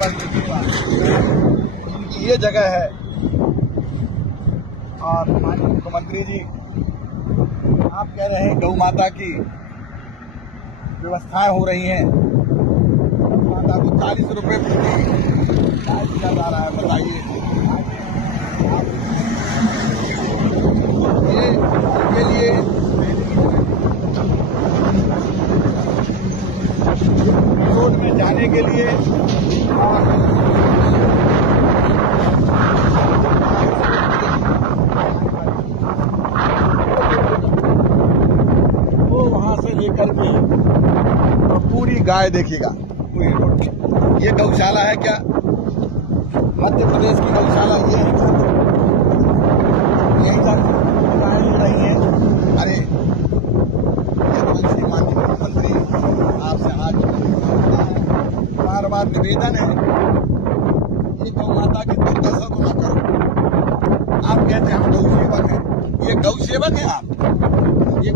इनकी ये जगह है। और माननीय मुख्यमंत्री जी, आप कह रहे हैं गौ माता की व्यवस्थाएं हो रही हैं, गौ माता को 40 रुपये प्रति गाय दिया जा रहा है। बताइए, ये लिए रोड में जाने के लिए वो वहां से लेकर के तो पूरी गाय देखिएगा पूरी रोड पे। ये गौशाला है क्या? मध्य प्रदेश की गौशाला ये है क्या? यही गाय ले रही है। अरे माननीय मुख्यमंत्री, आपसे आज बार बार निवेदन है, ये गौ माता की दुर्दशा को न करो। आप कहते हैं हम गौ सेवक हैं, ये गौ सेवक हैं आप? ये